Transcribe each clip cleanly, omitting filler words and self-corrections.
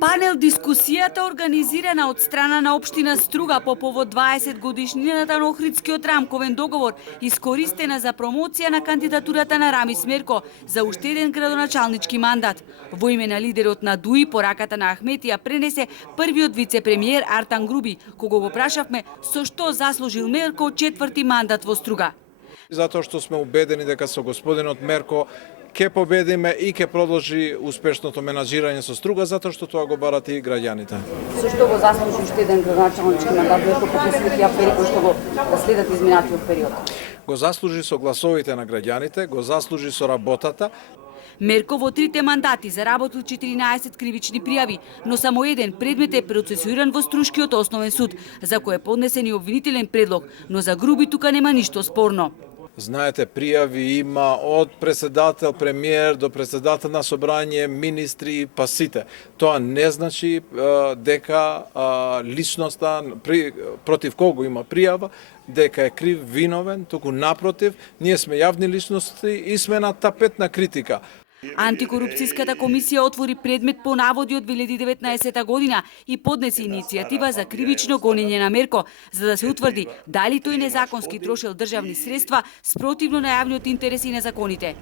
Панел дискусијата организирана од страна на општина Струга по повод 20 годишнината на Охридскиот рамковен договор, искористена за промоција на кандидатурата на Рамис Мерко за уште еден градоначалнички мандат. Во име на лидерот на ДУИ, пораката на Ахметија пренесе првиот вице-премиер Артан Груби, кого го прашавме со што заслужил Мерко четврти мандат во Струга. Затоа што сме убедени дека со господинот Мерко ќе победиме и ќе продолжи успешното менаџирање со Струга, затоа што тоа го барат и граѓаните. Со што го заслужи уште еден градоначалнички мандат, Мерко, по сите афери кои што го следат изминатиот период? Го заслужи со гласовите на граѓаните, го заслужи со работата. Мерко во трите мандати заработил 14 кривични пријави, но само еден предмет е процесуиран во Струшкиот основен суд, за кој е поднесен и обвинителен предлог, но за Груби тука нема ништо спорно. Знаете, пријави има од председател, премиер до председател на собрање, министри, па сите. Тоа не значи дека личноста против кого има пријава, дека е крив, виновен, туку напротив, ние сме јавни личности и сме на тапет на критика. Антикорупцијската комисија отвори предмет по наводи од 2019 година и поднесе иницијатива за кривично гонење на Мерко, за да се утврди дали тој незаконски трошел државни средства спротивно на јавниот интерес и на законите.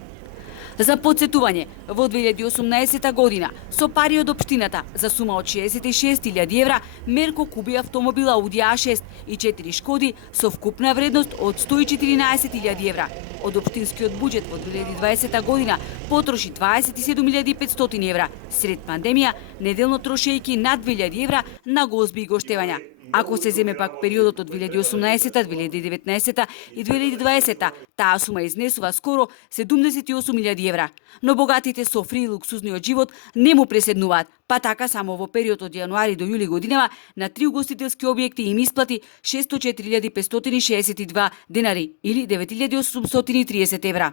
За подсетување, во 2018 година, со пари од општината за сума од 66.000 евра, Мерко купи автомобил Ауди А6 и 4 Шкоди со вкупна вредност од 114.000 евра. Од општинскиот буџет во 2020 година потроши 27.500 евра, сред пандемија, неделно трошејќи над 2.000 евра на гозби и гоштевања. Ако се земе пак периодот од 2018, 2019 и 2020, таа сума изнесува скоро 78.000 евра. Но богатите софри и луксузниот живот не му преседнуваат, па така само во период од јануари до јули годинава на 3 угостителски објекти им исплати 604.562 денари или 9.830 евра.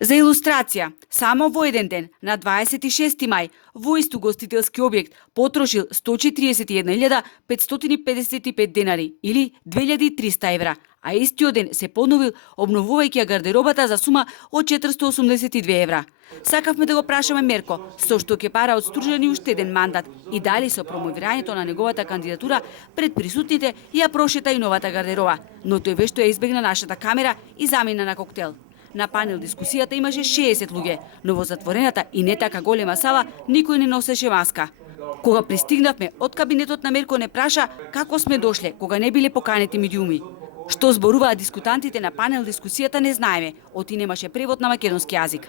За илустрација, само во еден ден, на 26 мај, во ист угостителски објект потрошил 141.555 денари или 2.300 евра, а истиот ден се подновил обновувајќи гардеробата за сума од 482 евра. Сакавме да го прашаме Мерко со што ќе пара од стружени уште еден мандат и дали со промовирањето на неговата кандидатура пред присутните ја прошета и новата гардероба, но тој вешто ја избегна нашата камера и замина на коктел. На панел дискусијата имаше 60 луѓе, но во затворената и не така голема сала никој не носеше маска. Кога пристигнавме, од кабинетот на Мерко не праша како сме дошле, кога не биле поканети медиуми. Што зборуваат дискутантите на панел дискусијата не знаеме, оти немаше превод на македонски јазик.